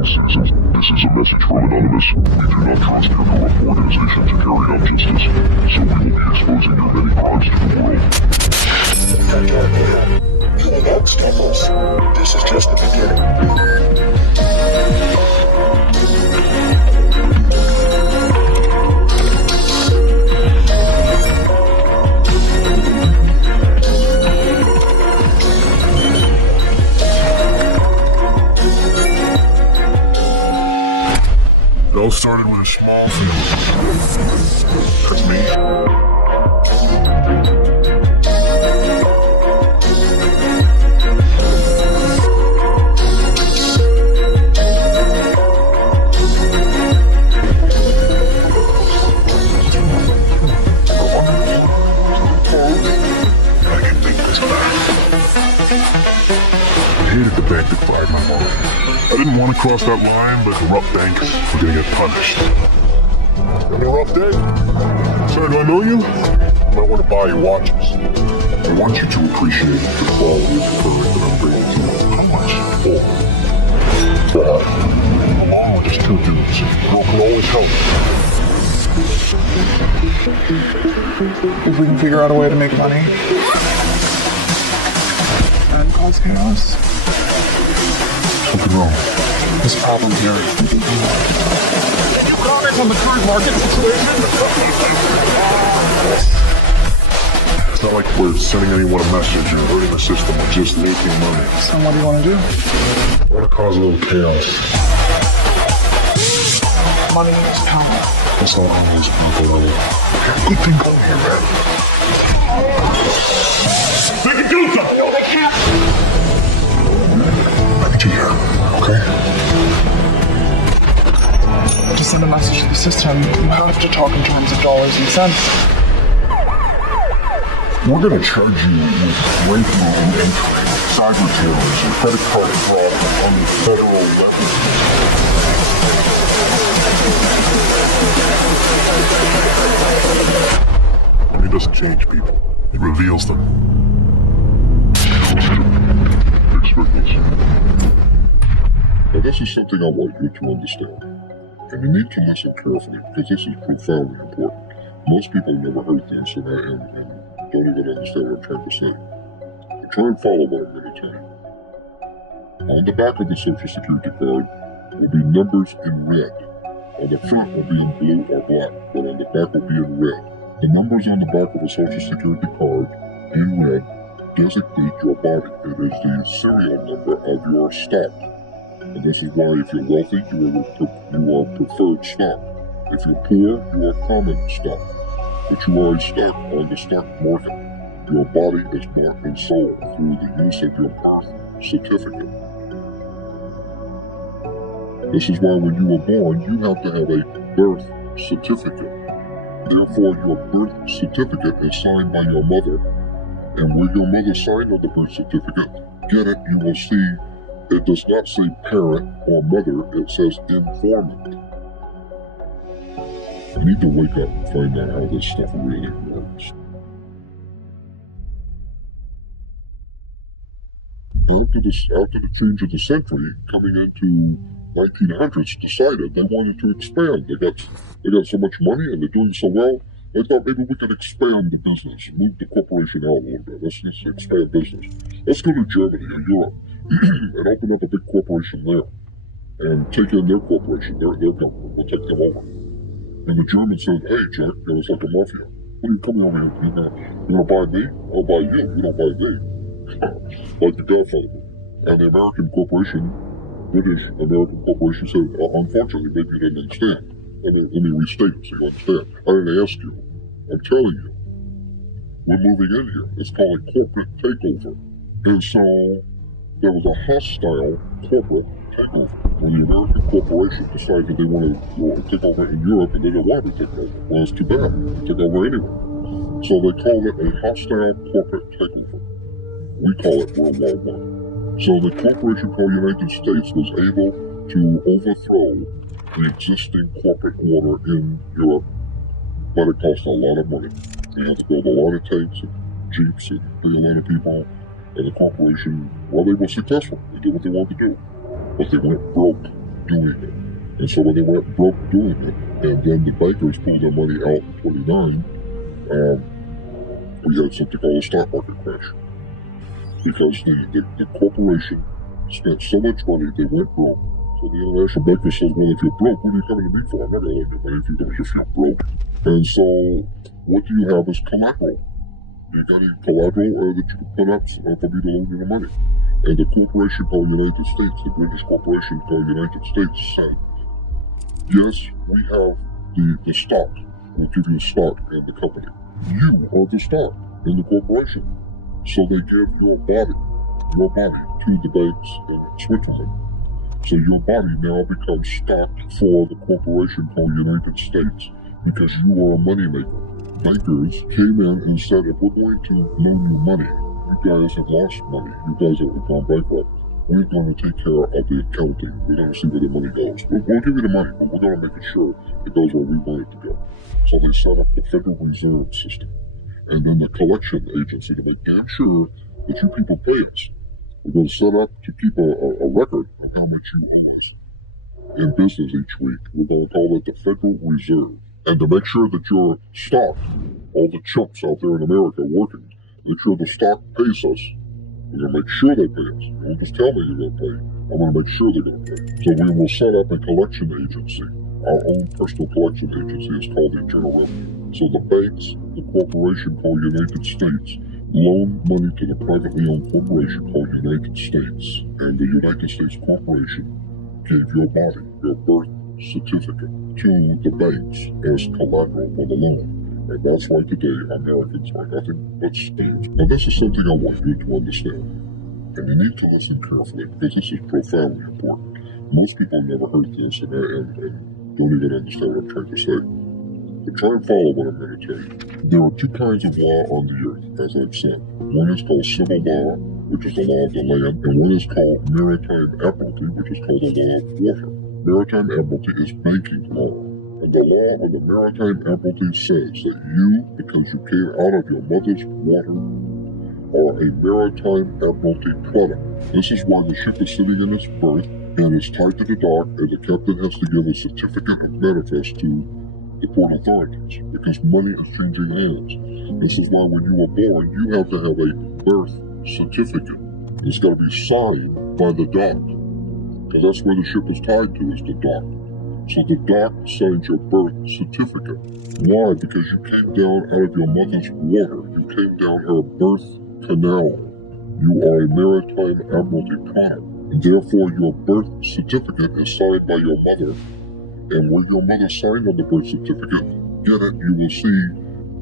Greetings, citizens. This is a message from Anonymous. We do not trust your corrupt organization to carry out justice, so we will be exposing your many crimes to the world. Next temples. This is just the beginning. It all started with a small thing. That's me. Bank that fired my mom. I didn't want to cross that line, but corrupt banks were gonna get punished. Having a rough day? Sorry, do I know you? I might want to buy you watches. I want you to appreciate the quality of the fur that I'm bringing to you. How much? Oh. Along with just 2 dudes. Girl can always help. If we can figure out a way to make money and cause chaos. Something wrong. This problem here. Any comments on the current market situation? It's not like we're sending anyone a message or hurting the system. We're just making money. So what do you want to do? I want to cause a little chaos. Money is power. That's not always people level. Good thing going here, man. They can do something! No, they can't. I need you here, okay? To send a message to the system, you have to talk in terms of dollars and cents. We're gonna charge you with break-room entry, cyber terrorism, credit card fraud on the federal level. Money doesn't change people. It reveals them. Expectancy. Now this is something I want you to understand. And you need to listen carefully because this is profoundly important. Most people never heard things that I am and don't even understand what I'm trying to say. But try and follow what I'm going to tell you. On the back of the Social Security card will be numbers in red. On the front will be in blue or black, but on the back will be in red. The numbers on the back of a Social Security card in red designate your body. It is the serial number of your stock. And this is why if you're wealthy, you are preferred stock. If you're poor, you are common stock. But you are a stock on the stock market. Your body is bought and sold through the use of your birth certificate. This is why when you were born, you have to have a birth certificate. Therefore, your birth certificate is signed by your mother. And where your mother signed on the birth certificate, get it, you will see it does not say parent or mother, it says informant. You need to wake up and find out how this stuff really works. After the change of the century, coming into 1900s, decided they wanted to expand. They got so much money and they're doing so well, they thought maybe we could expand the business, move the corporation out a little bit. Let's expand business. Let's go to Germany or Europe and open up a big corporation there and take in their corporation, their company. We'll take them over. And the Germans said, hey, Jack, it was like the mafia. What are you coming over here to do now? You gonna buy me? I'll buy you. You don't buy me. Like the Godfather. And the American corporation, British American corporation said, unfortunately, maybe you didn't understand. Let me restate it so you understand. I didn't ask you. I'm telling you. We're moving in here. It's called a corporate takeover. And so there was a hostile corporate takeover. When the American corporation decided they wanted to take over in Europe and they didn't want to take over. Well, it's too bad. They took over anyway. So they called it a hostile corporate takeover. We call it World War I. So the corporation called United States was able to overthrow the existing corporate order in Europe, but it cost a lot of money. They had to build a lot of tanks and jeeps and pay a lot of people, and the corporation, well, they were successful. They did what they wanted to do, but they went broke. doing it. And so when they went broke doing it, and then the bankers pulled their money out in 29, we had something called a stock market crash. Because the corporation spent so much money, they went broke. So the international banker says, well, if you're broke, what are you coming to me for? I'm not going to lend you money if you're broke. And so what do you have as collateral? You got any collateral that you can put up for me to loan you the money? And the corporation called United States, the British corporation called United States said, yes, we have the stock. We'll give you stock in the company. You are the stock in the corporation. So they give your body to the banks in Switzerland. So your body now becomes stock for the corporation called United States because you are a moneymaker. Bankers came in and said, if we're going to loan you money, you guys have lost money. You guys have gone bankrupt. We're going to take care of the accounting. We're going to see where the money goes. We'll give you the money, but we're going to make sure it goes where we want it to go. So they set up the Federal Reserve System and then the collection agency to make damn sure that you people pay us. We're going to set up to keep a record of how much you owe us in business each week. We're going to call it the Federal Reserve. And to make sure that your stock, all the chumps out there in America working, make sure the stock pays us. We're going to make sure they pay us. You won't just tell me you're going to pay. I'm going to make sure they're going to pay. So we will set up a collection agency. Our own personal collection agency is called the Internal Revenue. So the banks, the corporation called United States, loan money to the privately owned corporation called United States. And the United States Corporation gave your body, your birth certificate, to the banks as collateral for the loan. And that's why today Americans are nothing but slaves. Now this is something I want you to understand. And you need to listen carefully because this is profoundly important. Most people never heard this and don't even understand what I'm trying to say. But try and follow what I'm going to tell you. There are two kinds of law on the earth, as I've said. One is called civil law, which is the law of the land, and one is called maritime admiralty, which is called the law of water. Maritime admiralty is banking law. And the law of the maritime admiralty says that you, because you came out of your mother's water, are a maritime admiralty product. This is why the ship is sitting in its berth and is tied to the dock, and the captain has to give a certificate of manifest to the port authorities because money is changing hands. This is why when you are born, you have to have a birth certificate. It's got to be signed by the dock because that's where the ship is tied to, is the dock. So the dock signs your birth certificate. Why? Because you came down out of your mother's water. You came down her birth canal. You are a maritime admiralty product. And therefore, your birth certificate is signed by your mother. And when your mother signed on the birth certificate, get it, you will see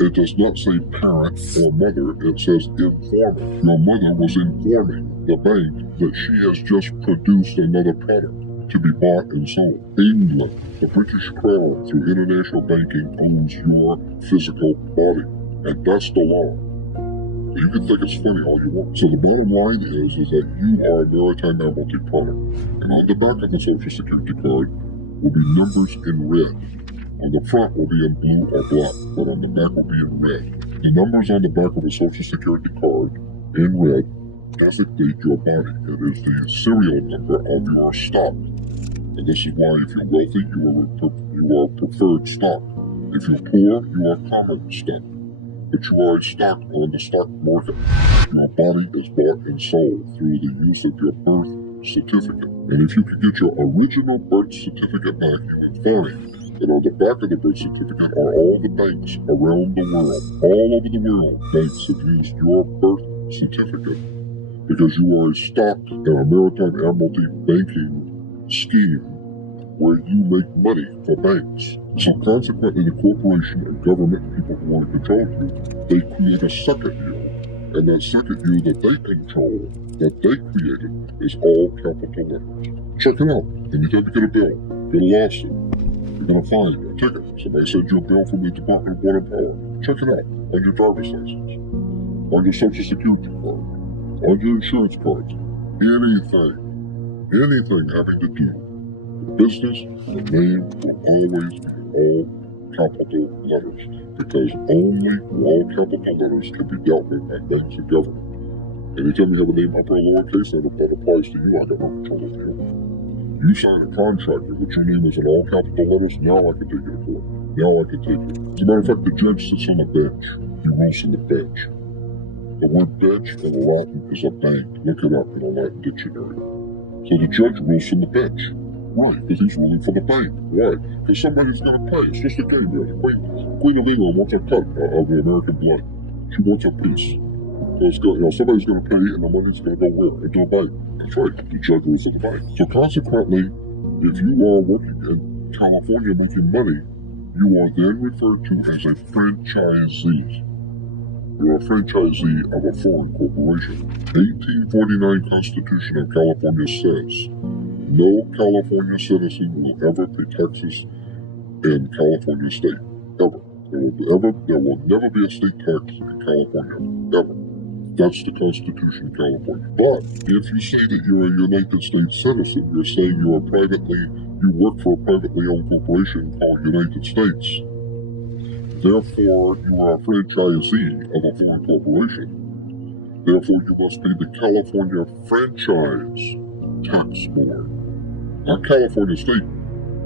it does not say parent or mother, it says informer. Your mother was informing the bank that she has just produced another product to be bought and sold. England, the British Crown, through international banking, owns your physical body. And that's the law. You can think it's funny all you want. So the bottom line is that you are a maritime admiralty product. And on the back of the Social Security card will be numbers in red. On the front will be in blue or black, but on the back will be in red. The numbers on the back of a Social Security card in red designate your body. It is the serial number of your stock. And this is why if you're wealthy, you are preferred stock. If you're poor, you are common stock. But you are a stock on the stock market. Your body is bought and sold through the use of your birth certificate. And if you can get your original birth certificate back, you will find that on the back of the birth certificate are all the banks around the world. All over the world, banks have used your birth certificate because you are a stock in a maritime admiralty banking scheme where you make money for banks. So consequently, the corporation and government people who want to control you, they create a second you. And that second you that they control, that they created, is all capital letters. Check it out. Anytime you get a bill, get a lawsuit, you're going to find a ticket. Somebody sends you a bill from the Department of Water and Power. Check it out. On your driver's license, on your Social Security card, on your insurance cards. Anything having to do with business, the name will always be all capital letters, because only all capital letters can be dealt with by banks and government. Anytime you have a name upper or lowercase, that applies to you. I got no control of you. You sign a contract in which your name is in all capital letters, now I can take you to court. Now I can take you. As a matter of fact, the judge sits on the bench. He rules from the bench. The word bench in Latin is a bank. Look it up in a Latin dictionary. So the judge rules from the bench. Why? Because he's ruling for the bank. Why? Because somebody's going to pay. It's just a game, man. Queen of England wants a cut of the American blood. She wants a piece. So somebody's going to pay, and the money's going to go where? Into a bank. That's right. The judge rules for the bank. So consequently, if you are working in California making money, you are then referred to as a franchisee. You're a franchisee of a foreign corporation. 1849 Constitution of California says, no California citizen will ever pay taxes in California state. Ever. There will never be a state tax in California. Ever. That's the Constitution of California. But if you say that you're a United States citizen, you're saying you work for a privately owned corporation called United States. Therefore, you are a franchisee of a foreign corporation. Therefore, you must pay the California Franchise Tax Board. Not California State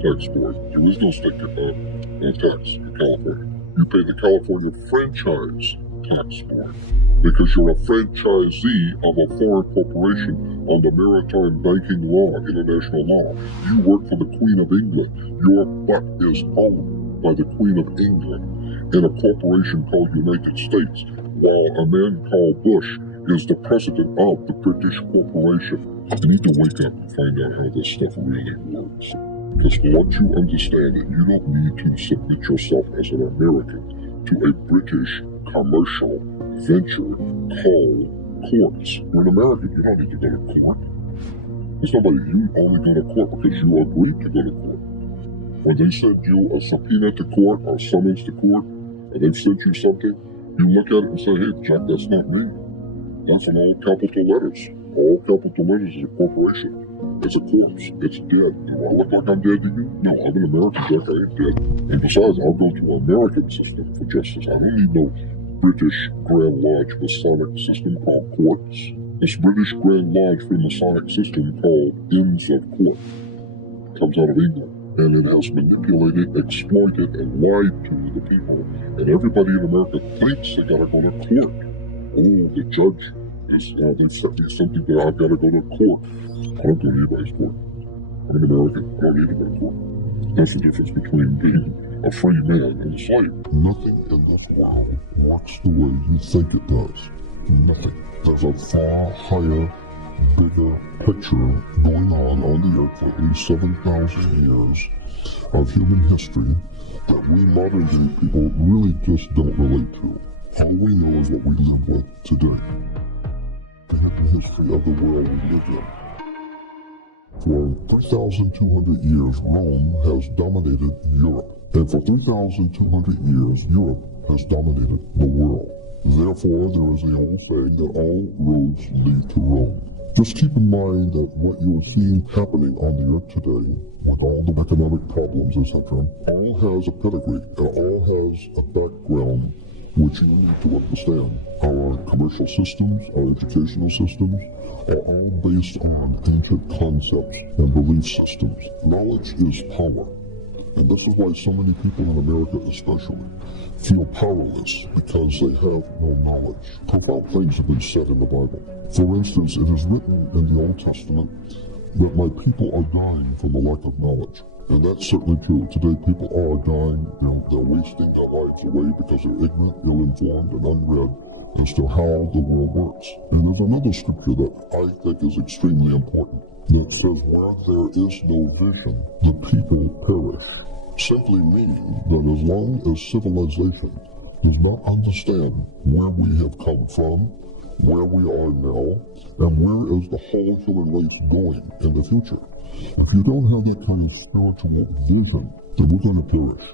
Tax Board. There is no state tax in California. You pay the California Franchise Tax Board because you're a franchisee of a foreign corporation under maritime banking law, international law. You work for the Queen of England. Your butt is owned by the Queen of England in a corporation called United States, while a man called Bush is the president of the British corporation. You need to wake up and find out how this stuff really works. Because once you understand that you don't need to submit yourself as an American to a British commercial venture called courts. You're an American, you don't need to go to court. You only go to court because you agreed to go to court. When they send you a subpoena to court or summons to court, and they've sent you something, you look at it and say, hey, Jack, that's not me. That's in all capital letters. All capital letters is a corporation. It's a corpse. It's dead. Do I look like I'm dead to you? No, I'm an American, Jack. I ain't dead. And besides, I'll go to an American system for justice. I don't need no British Grand Lodge Masonic system called courts. This British Grand Lodge Masonic system called Inns of Court comes out of England. And it has manipulated, exploited, and lied to the people. And everybody in America thinks they gotta go to court. Oh, the judge they sent me something that I've gotta go to court. I don't go to anybody's court. I'm an American. I don't need to go to court. That's the difference between being a free man and a slave. Nothing in this world works the way you think it does. Nothing. There's a far higher, bigger picture going on the earth for at least 7,000 years of human history that we modern day people really just don't relate to. All we know is what we live with today. The history of the world we live in. For 3,200 years, Rome has dominated Europe. And for 3,200 years, Europe has dominated the world. Therefore, there is the old saying that all roads lead to Rome. Just keep in mind that what you are seeing happening on the earth today, with all the economic problems, etc., all has a pedigree and all has a background which you need to understand. Our commercial systems, our educational systems, are all based on ancient concepts and belief systems. Knowledge is power. And this is why so many people in America especially feel powerless because they have no knowledge. Profound things have been said in the Bible. For instance, it is written in the Old Testament that my people are dying from the lack of knowledge. And that's certainly true. Today people are dying, they're wasting their lives away because they're ignorant, ill-informed, and unread as to how the world works. And there's another scripture that I think is extremely important that says, where there is no vision, the people perish. Simply meaning that as long as civilization does not understand where we have come from, where we are now, and where is the whole human race going in the future, if you don't have that kind of spiritual vision, then we're going to perish.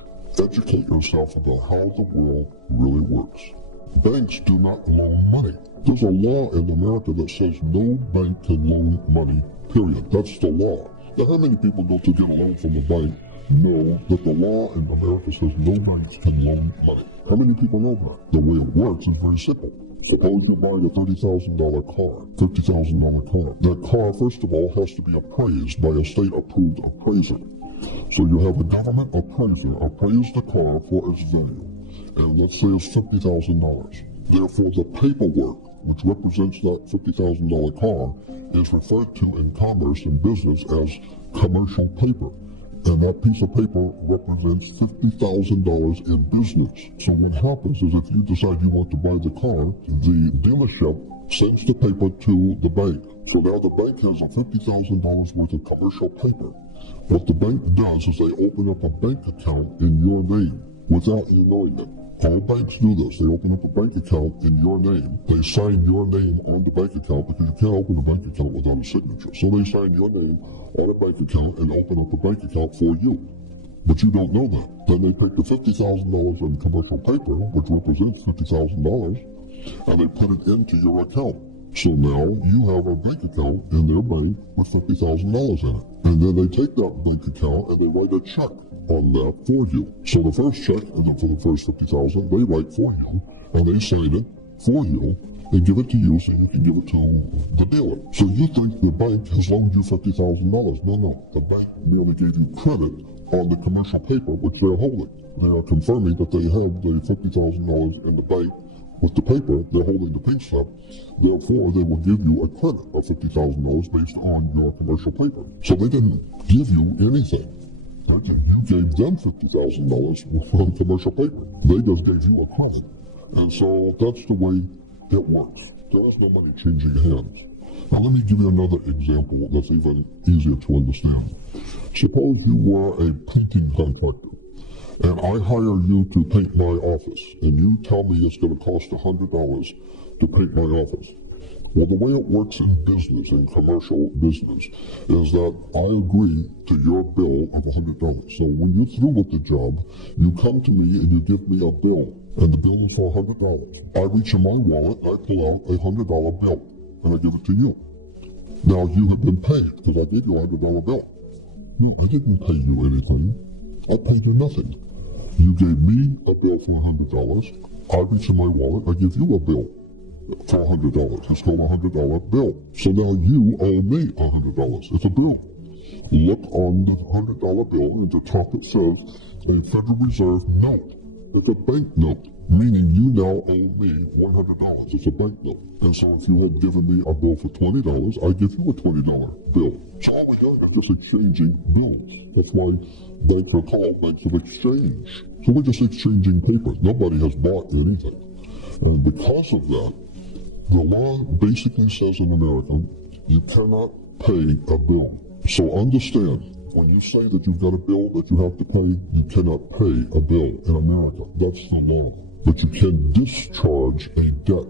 Educate yourself about how the world really works. Banks do not loan money. There's a law in America that says no bank can loan money, period. That's the law. Now, how many people go to get a loan from the bank know that the law in America says no banks can loan money? How many people know that? The way it works is very simple. Suppose you're buying a $30,000 car, $50,000 car. That car, first of all, has to be appraised by a state-approved appraiser. So you have a government appraiser appraise the car for its value, and let's say it's $50,000. Therefore, the paperwork, which represents that $50,000 car, is referred to in commerce and business as commercial paper. And that piece of paper represents $50,000 in business. So what happens is if you decide you want to buy the car, the dealership sends the paper to the bank. So now the bank has a $50,000 worth of commercial paper. What the bank does is they open up a bank account in your name without you knowing it. All banks do this. They open up a bank account in your name. They sign your name on the bank account because you can't open a bank account without a signature. So they sign your name on a bank account and open up a bank account for you. But you don't know that. Then they take the $50,000 in commercial paper, which represents $50,000, and they put it into your account. So now you have a bank account in their bank with $50,000 in it. And then they take that bank account and they write a check on that for you. So the first check, and then for the first $50,000, they write for you, and they sign it for you, and give it to you so you can give it to the dealer. So you think the bank has loaned you $50,000. No. The bank merely gave you credit on the commercial paper which they're holding. They are confirming that they have the $50,000 in the bank with the paper. They're holding the pink slip. Therefore, they will give you a credit of $50,000 based on your commercial paper. So they didn't give you anything. You gave them $50,000 from commercial paper. They just gave you a credit. And so that's the way it works. There is no money changing hands. Now let me give you another example that's even easier to understand. Suppose you were a painting contractor, and I hire you to paint my office, and you tell me it's going to cost $100 to paint my office. Well, the way it works in business, in commercial business, is that I agree to your bill of $100. So when you're through with the job, you come to me and you give me a bill, and the bill is for $100. I reach in my wallet, and I pull out a $100 bill, and I give it to you. Now, you have been paid because I gave you a $100 bill. No, I didn't pay you anything. I paid you nothing. You gave me a bill for $100. I reach in my wallet, I give you a bill for $100. It's called a $100 bill. So now you owe me $100. It's a bill. Look on the $100 bill, and at the top it says a Federal Reserve note. It's a bank note, meaning you now owe me $100. It's a bank note. And so if you had given me a bill for $20, I give you a $20 bill. So all we're doing is just exchanging bills. That's why banks are called banks of exchange. So we're just exchanging paper. Nobody has bought anything. And because of that, the law basically says in America, you cannot pay a bill. So understand, when you say that you've got a bill that you have to pay, you cannot pay a bill in America. That's the law. But you can discharge a debt.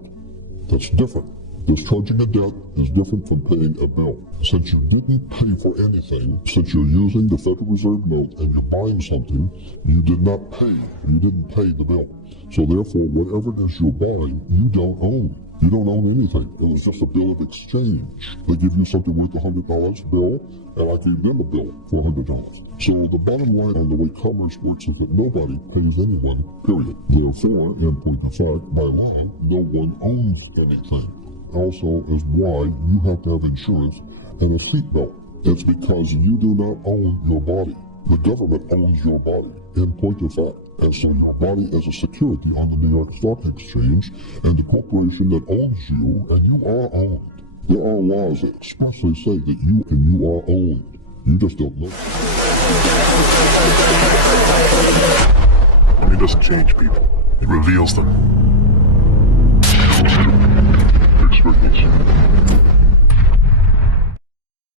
That's different. Discharging a debt is different from paying a bill. Since you didn't pay for anything, since you're using the Federal Reserve note and you're buying something, you did not pay. You didn't pay the bill. So therefore, whatever it is you're buying, you don't own. You don't own anything. It was just a bill of exchange. They give you something worth $100 bill, and I gave them a bill for $100. So the bottom line on the way commerce works is that nobody pays anyone, period. Therefore, in point of fact, by law, no one owns anything. Also is why you have to have insurance and a seatbelt. It's because you do not own your body. The government owns your body, in point of fact. And so your body is a security on the New York Stock Exchange and the corporation that owns you, and you are owned. There are laws that expressly say that you are owned. You just don't know. Money doesn't change people. It reveals them.